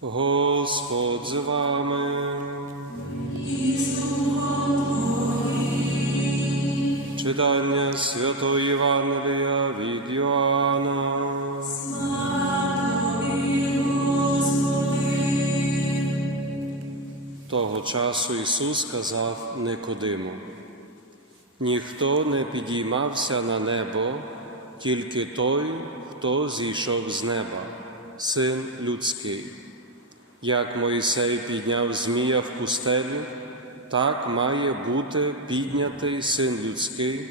Господь з вами. Читання Святої Євангелія від Йоанна. Того часу Ісус сказав Никодиму, ніхто не підіймався на небо, тільки той, хто зійшов з неба, син людський. Як Мойсей підняв змія в пустелі, так має бути піднятий син людський,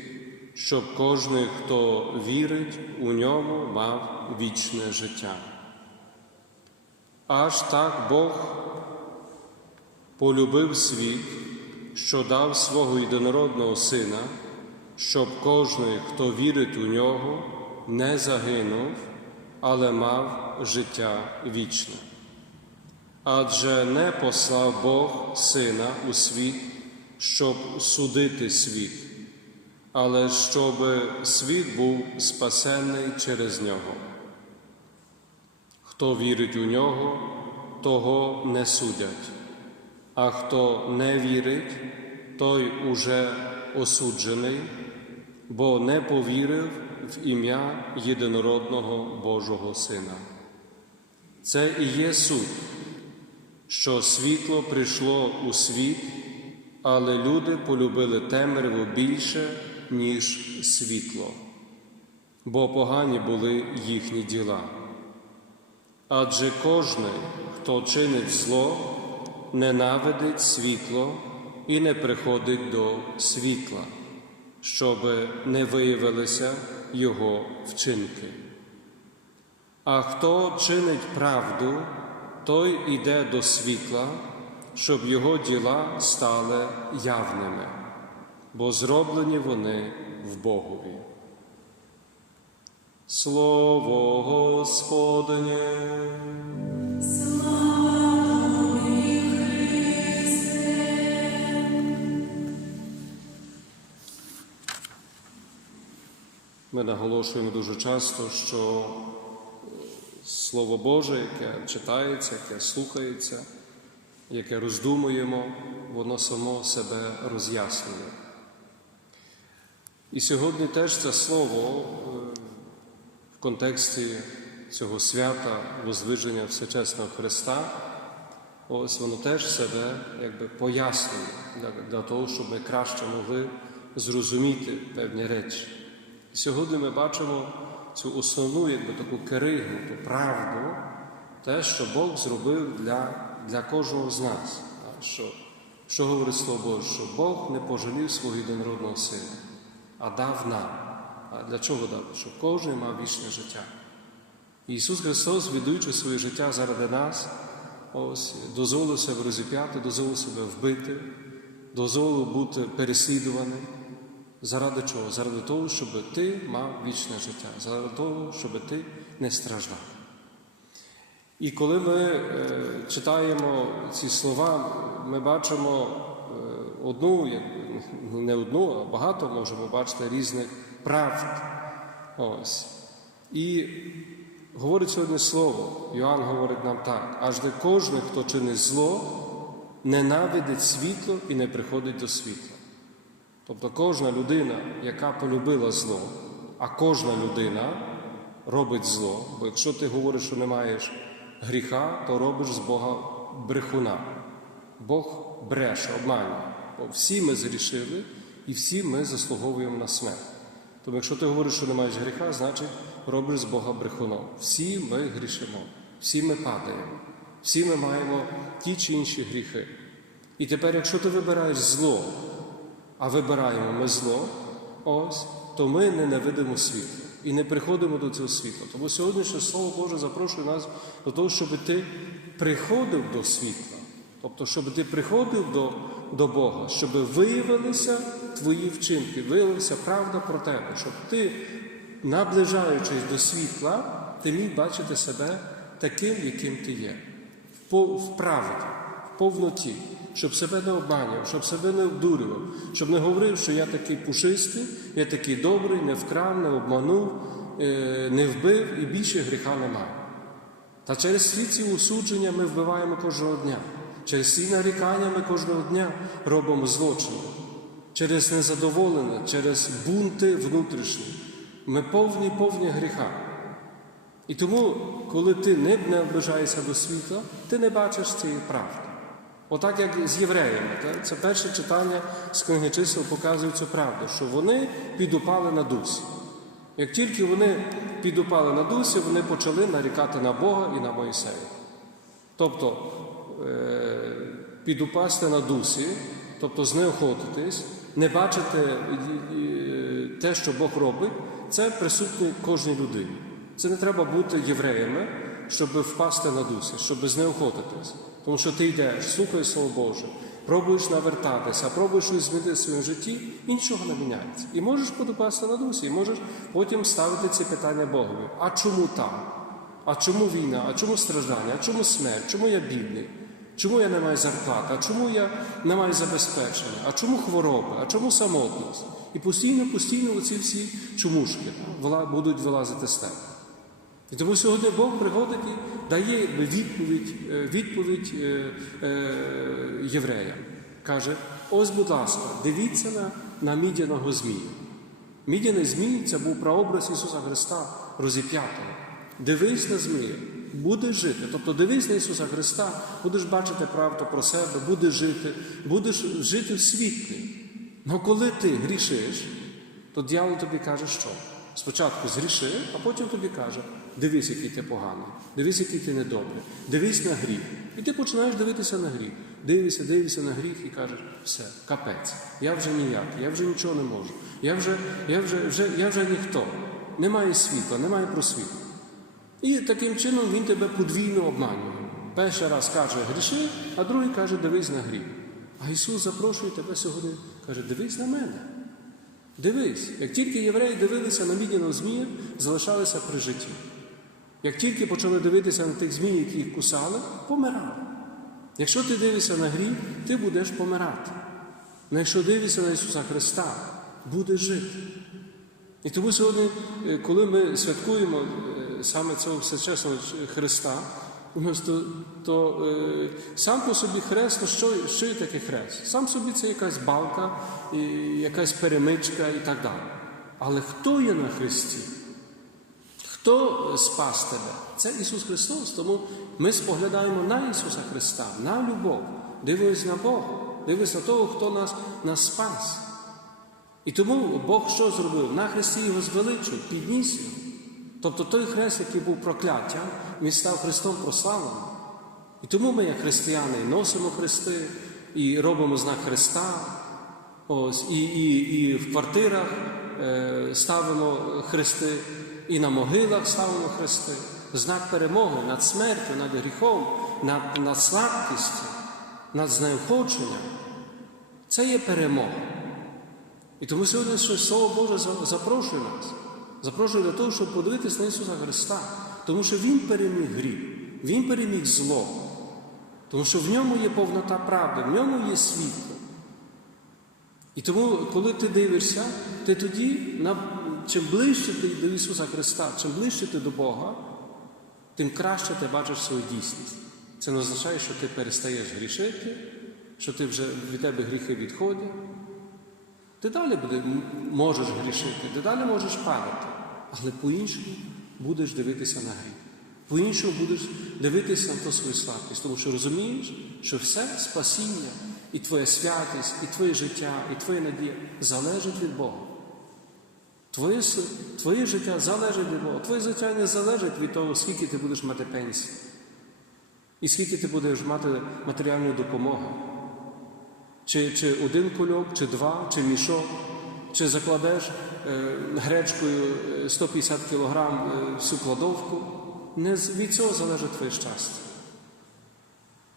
щоб кожний, хто вірить у ньому, мав вічне життя. Аж так Бог полюбив світ, що дав свого єдинородного Сина, щоб кожний, хто вірить у нього, не загинув, але мав життя вічне. Адже не послав Бог Сина у світ, щоб судити світ, але щоб світ був спасений через нього. Хто вірить у нього, того не судять, а хто не вірить, той уже осуджений, бо не повірив в ім'я єдинородного Божого Сина. Це і є суд, що світло прийшло у світ, але люди полюбили темряву більше, ніж світло, бо погані були їхні діла. Адже кожний, хто чинить зло, ненавидить світло і не приходить до світла, щоб не виявилися його вчинки. А хто чинить правду, той іде до світла, щоб його діла стали явними, бо зроблені вони в Богові. Слово Господнє. Ми наголошуємо дуже часто, що Слово Боже, яке читається, яке слухається, яке роздумуємо, воно само себе роз'яснює. І сьогодні теж це слово е, в контексті цього свята возвидження Всечесного Христа, ось воно теж себе якби пояснює для, для того, щоб ми краще могли зрозуміти певні речі. І сьогодні ми бачимо цю основну якби, таку керигу, ту правду, те, що Бог зробив для, для кожного з нас. Що, що говорить Слово Боже? Що Бог не пожалів свого єдинородного сина, а дав нам. А для чого дав? Щоб кожен мав вічне життя. Ісус Христос, віддаючи своє життя заради нас, ось дозволив себе розіп'яти, дозволив себе вбити, дозволив бути переслідуваним. Заради чого? Заради того, щоб ти мав вічне життя, заради того, щоб ти не страждав. І коли ми е, читаємо ці слова, ми бачимо е, одну, не одну, а багато можемо бачити різних правд. Ось. І говорить сьогодні слово. Йоанн говорить нам так: аж де кожен, хто чинить зло, ненавидить світло і не приходить до світла. Тобто кожна людина, яка полюбила зло, а кожна людина робить зло, бо якщо ти говориш, що не маєш гріха, то робиш з Бога брехуна. Бог бреше, обманює. Бо всі ми зрішили і всі ми заслуговуємо на смерть. Тому якщо ти говориш, що не маєш гріха, значить робиш з Бога брехуном. Всі ми грішимо, всі ми падаємо, всі ми маємо ті чи інші гріхи. І тепер, якщо ти вибираєш зло, а вибираємо ми зло, ось, то ми ненавидимо світло і не приходимо до цього світла. Тому сьогоднішнє Слово Боже запрошує нас до того, щоб ти приходив до світла, тобто, щоб ти приходив до, до Бога, щоб виявилися твої вчинки, виявилася правда про тебе, щоб ти, наближаючись до світла, ти міг бачити себе таким, яким ти є, в правді, в повноті щоб себе не обманював, щоб себе не обдурював, щоб не говорив, що я такий пушистий, я такий добрий, не вкрав, не обманув, е, не вбив і більше гріха немає. Та через свій ці осудження ми вбиваємо кожного дня. Через ці нарікання ми кожного дня робимо злочини. Через незадоволення, через бунти внутрішні. Ми повні повні гріха. І тому, коли ти не наближаєшся до світла, ти не бачиш цієї правди. Отак, як з євреями, це перше читання з книги чисел показує цю правду, що вони підупали на дусі. Як тільки вони підупали на дусі, вони почали нарікати на Бога і на Моїсея. Тобто е, підупасти на дусі, тобто знеохотитись, не бачити е, те, що Бог робить, це присутнє кожній людині. Це не треба бути євреями, щоб впасти на дусі, щоб знеохотитись. Тому що ти йдеш, слухаєш Слово Боже, пробуєш навертатися, пробуєш щось змінити в своєму житті, і нічого не міняється. І можеш подупасти на дусі, і можеш потім ставити ці питання Богові. А чому так? А чому війна? А чому страждання? А чому смерть? Чому я бідний? Чому я не маю зарплати? А чому я не маю забезпечення? А чому хвороби? А чому самотність? І постійно, постійно оці всі чомушки будуть вилазити з тебе. І тому сьогодні Бог приходить і дає відповідь, е, відповідь е, е, євреям. Каже: ось, будь ласка, дивіться на, на мідяного змія. Мідяний змій це був прообраз Ісуса Христа розіп'ятого. Дивись на змія, будеш жити. Тобто дивись на Ісуса Христа, будеш бачити правду про себе, будеш жити, будеш жити в світлі. Але коли ти грішиш, то дьявол тобі каже, що? Спочатку згріши, а потім тобі каже, дивись, який ти поганий, дивись, який ти недобрий, дивись на гріх. І ти починаєш дивитися на гріх. Дивишся, дивишся на гріх і кажеш, все, капець, я вже ніякий, я вже нічого не можу. Я вже, я вже, вже, я вже ніхто. Немає світла, немає просвіту. І таким чином він тебе подвійно обманює. Перший раз каже гріши, а другий каже, дивись на гріх. А Ісус запрошує тебе сьогодні, каже, дивись на мене. Дивись, як тільки євреї дивилися на мідяного змія, залишалися при житті. Як тільки почали дивитися на тих змій, які їх кусали, помирали. Якщо ти дивишся на гріх, ти будеш помирати. Але якщо дивишся на Ісуса Христа, будеш жити. І тому сьогодні, е, коли ми святкуємо е, саме цього всечесного Христа, то, то е, сам по собі хрест, ну що, що є таке хрест? Сам собі це якась балка, і якась перемичка і так далі. Але хто є на Христі? Хто спас тебе? Це Ісус Христос. Тому ми споглядаємо на Ісуса Христа, на любов, дивимось на Бога, дивимось на того, хто нас, нас спас. І тому Бог що зробив? На Христі його звеличив, підніс його. Тобто той хрест, який був прокляттям, він став Христом прославленим. І тому ми, як християни, носимо хрести, і робимо знак Христа, ось, і, і, і в квартирах е, ставимо хрести, і на могилах ставимо хрести. Знак перемоги над смертю, над гріхом, над, над слабкістю, над знеохоченням. Це є перемога. І тому сьогодні Слово Боже запрошує нас. Запрошує до того, щоб подивитися на Ісуса Христа. Тому що Він переміг гріх, Він переміг зло. Тому що в ньому є повнота правди, в ньому є світло. І тому, коли ти дивишся, ти тоді, чим ближче ти до Ісуса Христа, чим ближче ти до Бога, тим краще ти бачиш свою дійсність. Це не означає, що ти перестаєш грішити, що ти вже від тебе гріхи відходять. Ти далі буде, можеш грішити, ти далі можеш падати, але по-іншому будеш дивитися на гріх. По-іншому будеш дивитися на ту свою слабкість, тому що розумієш, що все спасіння, і твоя святість, і твоє життя, і твоя надія залежить від Бога. Твоє, твоє життя залежить від Бога. Твоє життя не залежить від того, скільки ти будеш мати пенсії, і скільки ти будеш мати матеріальної допомоги. Чи, чи один кульок, чи два, чи мішок, чи закладеш е, гречкою е, 150 кг е, всю кладовку. Не від цього залежить твоє щастя.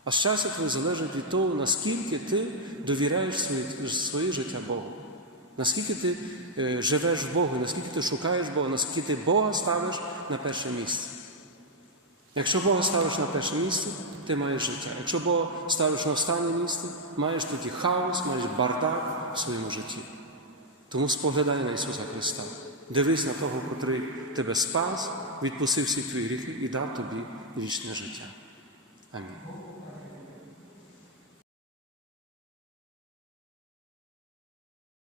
А щастя твоє залежить від того, наскільки ти довіряєш своє, своє життя Богу. Наскільки ти е, живеш в Богу, наскільки ти шукаєш Бога, наскільки ти Бога ставиш на перше місце. Якщо Бога ставиш на перше місце, ти маєш життя. Якщо Бога ставиш на останнє місце, маєш тоді хаос, маєш бардак в своєму житті. Тому споглядай на Ісуса Христа. Дивись на того, котрий тебе спас, відпустив всі твої гріхи і дав тобі вічне життя. Амінь.